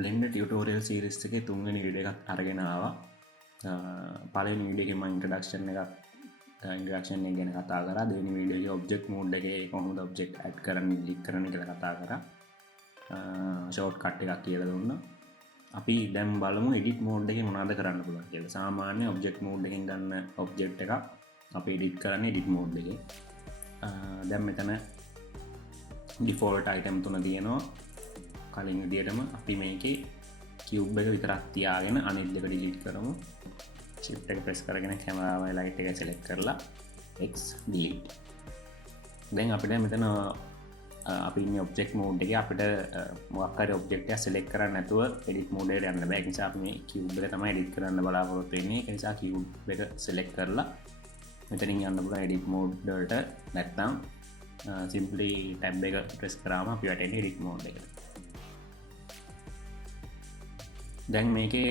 Blender tutorial series එකේ තුන්වෙනි video එකක් අරගෙන ආවා. පළවෙනි වීඩියෝ එකේ මම ඉන්ට්‍රොඩක්ෂන් එක ගැන කතා කරා. දෙවෙනි වීඩියෝ එකේ ඔබ්ජෙක්ට් මෝඩ් එකේ කොහොමද ඔබ්ජෙක්ට් ඇඩ් කරන්නේ ඩිලීට් කරන්නේ කියලා කතා කරා. ෂෝට්කට් එකක් කියලා දුන්නා. අපි දැන් බලමු එඩිට් මෝඩ් එකේ මොනවද කරන්න පුළුවන් කියලා. සාමාන්‍ය ඔබ්ජෙක්ට් මෝඩ් එකෙන් ගන්න ඔබ්ජෙක්ට් එකක් අපි එඩිට් කරන්නේ එඩිට් මෝඩ් එකේ. දැන් මෙතන ඩිෆෝල්ට් අයිටම් තුන තියෙනවා. කලින් විදියටම අපි මේකේ කියුබ් එක විතරක් තියාගෙන අනිත් දෙක ඩිලීට් කරමු. shift එක press කරගෙන කැමරාවයි ලයිට් එක select කරලා x delete. දැන් අපිට මෙතන අපි ඉන්නේ object mode එකේ අපිට මොකක් හරි object එකක් select කරන්න නැතුව edit mode එකට යන්න බෑ. ඒ නිසා අපි මේ cube එක තමයි edit කරන්න බලාපොරොත්තු වෙන්නේ. ඒ නිසා cube එක select කරලා මෙතනින් යන්න පුළුවන් edit mode වලට. නැත්නම් simply tab එක press කරාම අපි වැටෙන්නේ edit mode එකට. දැන් මේකේ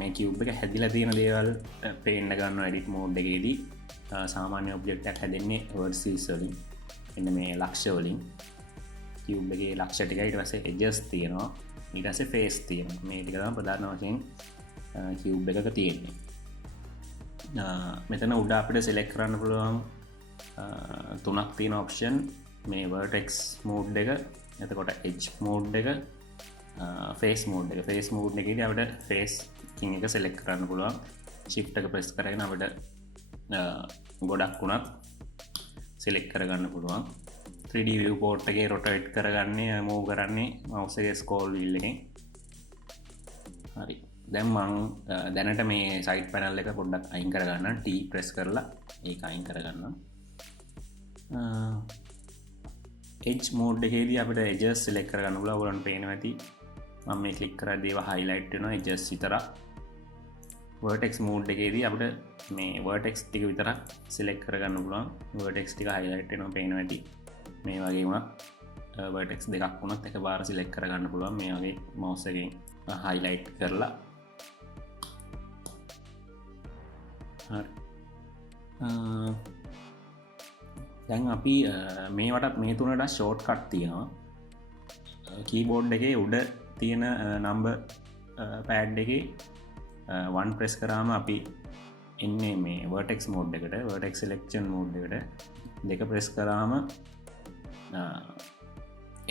මේ කියුබ් එක හැදිලා තියෙන දේවල් පේන්න ගන්නවා එඩිට් මෝඩ් එකේදී. සාමාන්‍ය ඔබ්ජෙක්ට් එකක් හැදෙන්නේ vertices වලින්. එන්න මේ ලක්ෂ වලින්. කියුබ් එකේ ලක්ෂ ටික ඊට පස්සේ edges තියෙනවා. ඊට පස්සේ face තියෙනවා. මේ ටික තමයි ප්‍රධාන වශයෙන් කියුබ් එකක තියෙන්නේ. මෙතන උඩ අපිට select කරන්න පුළුවන් තුනක් තියෙන option. මේ vertex mode එක, එතකොට edge mode එක, face mode එක. face mode එකේදී අපිට face king එක select කරන්න පුළුවන්. shift එක press කරගෙන අපිට ගොඩක් උනත් select කරගන්න පුළුවන්. 3D viewport එකේ rotate කරගන්නේ move කරන්නේ mouse එකේ scroll wheel එකෙන්. හරි. දැන් මම දැනට මේ side panel එක පොඩ්ඩක් අයින් කරගන්නම්. T press කරලා ඒක අයින් කරගන්නම්. edge mode එකේදී අපිට edges select කරගන්න පුළුවන්. ඔයගොල්ලන්ට පේනවා ඇති මම මේ ක්ලික් කරද්දී ඒවා highlight වෙනවා edges විතරක්. vertex mode එකේදී අපිට මේ vertex ටික විතරක් select කරගන්න පුළුවන්. vertex ටික highlight වෙනවා පේනවා ඇති. මේ වගේ වුණත් vertex දෙකක් වුණත් එකපාර select කරගන්න පුළුවන්. මේ වගේ mouse එකෙන් highlight කරලා. හරි. දැන් අපි මේවටත් මේ තුනට shortcut තියෙනවා. keyboard එකේ උඩ තියෙන නම්බර් පෑඩ් එකේ 1 press කරාම අපි එන්නේ මේ vertex mode එකට, vertex selection mode එකට. 2 press කරාම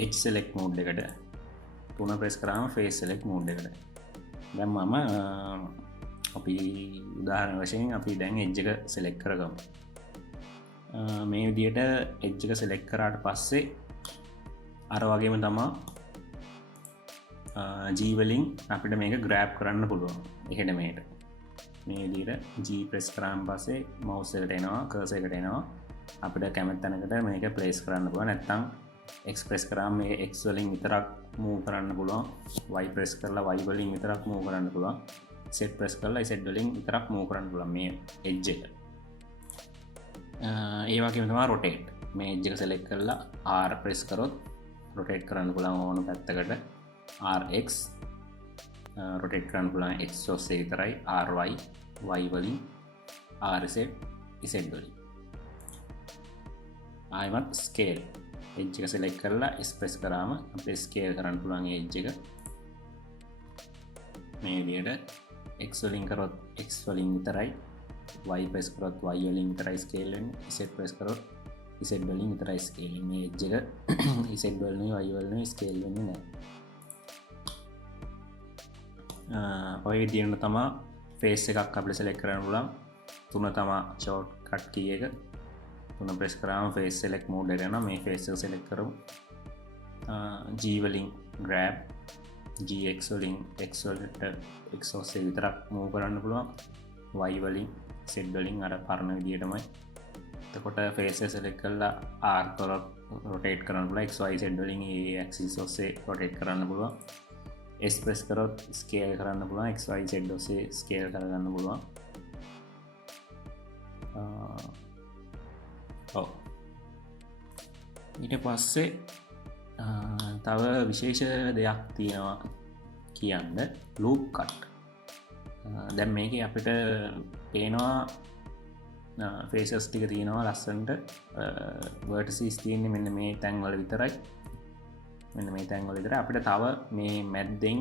edge select mode එකට. 3 press කරාම face select mode එකට. දැන් මම අපි උදාහරණ වශයෙන් අපි දැන් edge එක select කරගමු. මේ විදිහට edge එක select කරාට පස්සේ අර වගේම තමයි G වලින් අපිට මේක grab කරන්න පුළුවන්. එහෙට මෙහෙට. මේ විදිහට G press කරාන් පස්සේ mouse එකට එනවා, cursor එකට එනවා. අපිට කැමති තැනකට මේක place කරන්න පුළුවන්. නැත්නම් X press කරාම මේ X වලින් විතරක් move කරන්න පුළුවන්. Y press කරලා Y වලින් විතරක් move කරන්න පුළුවන්. Z press කරලා Z වලින් විතරක් move කරන්න පුළුවන් මේ edge එක. ඒ වගේම තමයි rotate. මේ edge එක select කරලා R press කරොත් rotate කරන්න පුළුවන් ඕන පැත්තකට. RX rotate කරන්න පුළුවන් X ඔස්සේ විතරයි. RY Y වලින්, RZ Z වලින්. ආයෙමත් scale edge එක select කරලා S press කරාම අපිට scale කරන්න පුළුවන් edge එක. මේ විදිහට X වලින් කරොත් X වලින් විතරයි, Y press කරොත් Y වලින් විතරයි scale වෙන්නේ, Z press කරොත් Z වලින් විතරයි scale වෙන්නේ. මේ edge එක Z වලින් Y වලින් scale වෙන්නේ නැහැ. ඔය විදිහට තමයි face එකක් අපිට select කරන්න පුළුවන්. 3 තමයි shortcut key එක. 3 press කරාම face select mode එකට යනවා. මේ face එක select කරමු. G වලින් grab, GX වලින් X වලට X ඔස්සේ විතරක් move කරන්න පුළුවන්. Y වලින් Z වලින් අර පරණ විදිහටමයි. එතකොට face එක select කරලා R කරොත් rotate කරන්න පුළුවන්. X Y Z වලින් ඒ axis ඔස්සේ rotate කරන්න පුළුවන්. S press කරොත් scale කරන්න පුළුවන්. X Y Z ඔස්සේ scale කරගන්න පුළුවන්. ඊට පස්සේ තව විශේෂ දෙයක් තියෙනවා කියන්න. loop cut. දැන් මේකේ අපිට පේනවා faces ටික තියෙනවා ලස්සනට. vertices තියෙන්නේ මෙන්න මේ තැන් වල විතරයි. මෙන්න මේ තැන්වල විතර අපිට තව මේ මැද්දෙන්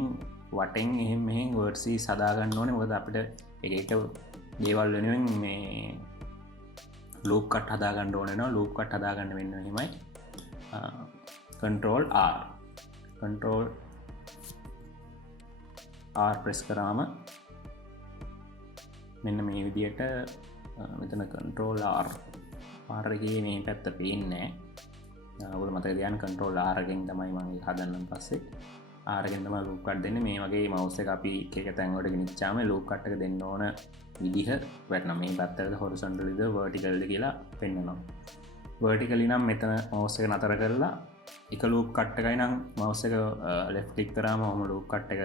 වටෙන් එහෙම මෙහෙන් වර්ඩ්ස් හදාගන්න ඕනේ. මොකද අපිට එක එක දේවල් වෙනුවෙන් මේ ලූප් කට් හදාගන්න ඕනේ වෙනවා. ලූප් කට් හදාගන්න වෙන්නේ එහෙමයි. control R press කරාම මෙන්න මේ විදියට මෙතන control R එකේ මේ පැත්ත පේන්නේ නැහැ. ඔයගොල්ලෝ මතක තියාගන්න control R එකෙන් තමයි මම හදන්න පස්සේ R එකෙන් තමයි loop cut දෙන්නේ. මේ වගේ mouse එක අපි එක එක තැන් වලට ගෙනිච්චාම loop cut එක දෙන්න ඕන විදිහ වැටෙනවා. මේ පැත්තට horizontal ද vertical ද කියලා පෙන්වනවා. vertically නම් මෙතන mouse එක නතර කරලා එක loop cut එකයි නම් mouse එක left click කරාම ඔහම loop cut එක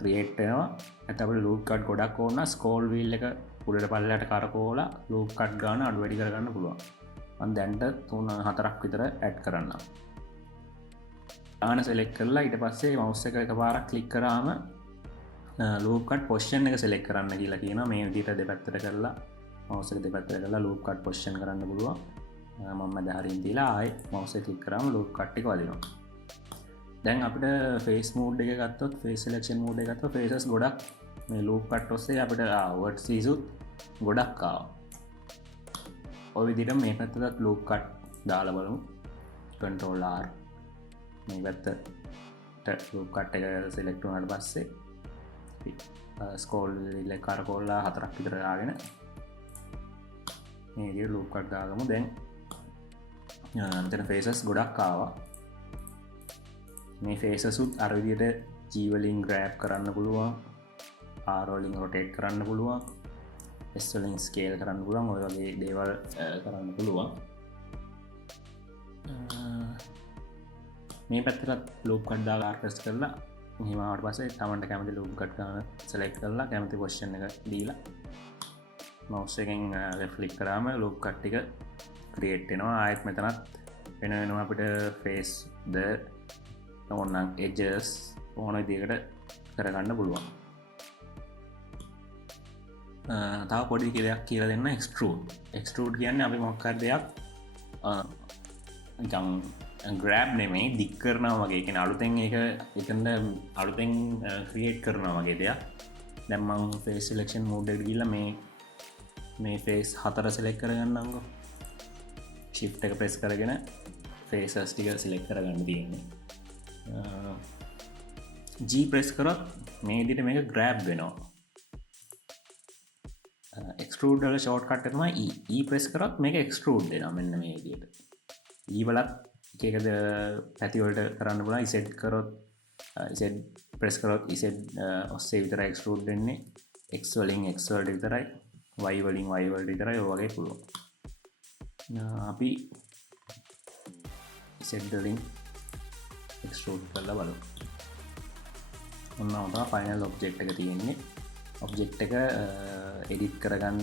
create වෙනවා. නැත්නම් අපිට loop cut ගොඩක් ඕන නම් scroll wheel එක උඩට පල්ලයට කරකවලා loop cut ගන්න අඩු වැඩි කරගන්න පුළුවන්. මම දැන්ට 3-4ක් විතර ඇඩ් කරන්නම්. ආන select කරලා ඊට පස්සේ mouse එක එකපාරක් click කරාම loop cut position එක select කරන්න කියලා කියනවා. මේ විදිහට දෙපැත්තට කරලා mouse එක දෙපැත්තට කරලා loop cut position කරන්න පුළුවන්. මම මැද හරින් තියලා ආයෙ mouse එක click කරාම loop cut එක වදිනවා. දැන් අපිට face mode එක ගත්තොත් face selection mode එක ගත්තොත් faces ගොඩක් මේ loop cut ඔස්සේ අපිට words ඉසුත් ගොඩක් ආවා. ඔය විදිහට මේ පැත්තට loop cut දාලා බලමු. control R මේ පැත්තට loop cut එක select වුණාට පස්සේ scroll wheel එක කරකවලා 4ක් විතර දාගෙන මේ විදිහට loop cut දාගමු. දැන් මෙතන faces ගොඩක් ආවා. මේ faces උත් අර විදිහට G වලින් grab කරන්න පුළුවන්, R වලින් rotate කරන්න පුළුවන්, S වලින් scale කරන්න පුළුවන්. ඔය වගේ දේවල් කරන්න පුළුවන්. මේ පැත්තට loop cut දාලා press කරලා එහෙම ආවට පස්සේ තමන්ට කැමති loop cut ගන්න select කරලා කැමති position එක දීලා mouse එකෙන් left click කරාම loop cut එක create වෙනවා. ආයෙත් මෙතනත් වෙනවා අපිට face ද ඕනනම් edges ඕන විදිහකට කරගන්න පුළුවන්. තව පොඩි දෙයක් කියලා දෙන්න. extrude කියන්නේ අපි මොකක් හරි දෙයක් නිකන් grab නෙමෙයි දික් කරනවා වගේ. කියන්නේ අලුතෙන් ඒක එතන අලුතෙන් create කරනවා වගේ දෙයක්. දැන් මම face selection mode එකට ගිහලා මේ face 4 select කරගන්නම්කෝ. shift එක press කරගෙන faces ටික select කරගන්න තියෙන්නේ. G press කරොත් මේ විදිහට මේක grab වෙනවා. extrude වල shortcut එක තමයි E press කරොත් මේක extrude වෙනවා මෙන්න මේ විදිහට. E වලත් එක එකද පැති වලට කරන්න පුළුවන්. Z කරොත් Z press කරොත් Z ඔස්සේ විතරයි extrude වෙන්නේ. X වලින් X වලට විතරයි, Y වලින් Y වලට විතරයි. ඔය වගේ පුළුවන්. අපි Z වලින් extrude කරලා බලමු. ඔන්න තමයි final object එක තියෙන්නේ. object එක edit කරගන්න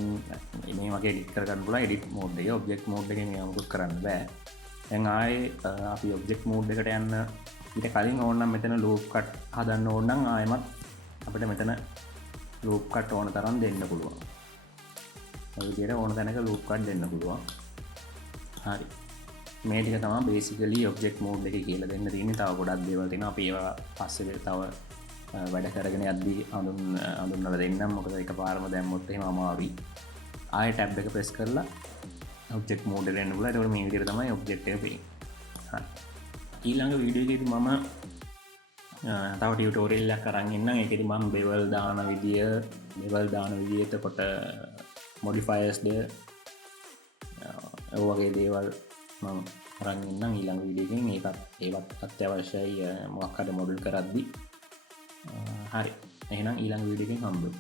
මේ වගේ edit කරගන්න පුළුවන්. edit mode එක object mode එකෙන් මේක කරන්න බෑ. දැන් ආයේ අපි object mode එකට යන්න ඊට කලින් ඕනනම් මෙතන loop cut හදන්න ඕන නම් ආයෙමත් අපිට මෙතන loop cut ඕන තරම් දෙන්න පුළුවන්. ඔය විදිහට ඕන තැනක loop cut දෙන්න පුළුවන්. හරි. මේ ටික තමයි basically object mode එකේ කියලා දෙන්න තියෙන්නේ. තව ගොඩක් දේවල් තියෙනවා. අපි ඒවා පස්සේ තව වැඩ කරගෙන යද්දී අඳුන්වලා දෙන්නම්. මොකද එකපාරම දැම්මොත් එහෙම අමාරුයි. ආයෙ tab එක press කරලා object mode එකට එන්න පුළුවන්. ඒකට මේ විදිහට තමයි object එක පේන්නේ. හරි. ඊළඟ වීඩියෝ එකේදී මම තව ටියුටෝරියල් එකක් අරන් ඉන්නම්. ඒකෙදී මම bevel දාන විදිය එතකොට modifiers ද වගේ දේවල් මම අරන් ඉන්නම් ඊළඟ වීඩියෝ එකෙන්. ඒවත් අත්‍යවශ්‍යයි මොකක් හරි මොඩල් කරද්දී. හරි. එහෙනම් ඊළඟ වීඩියෝ එකෙන් හම්බෙමු.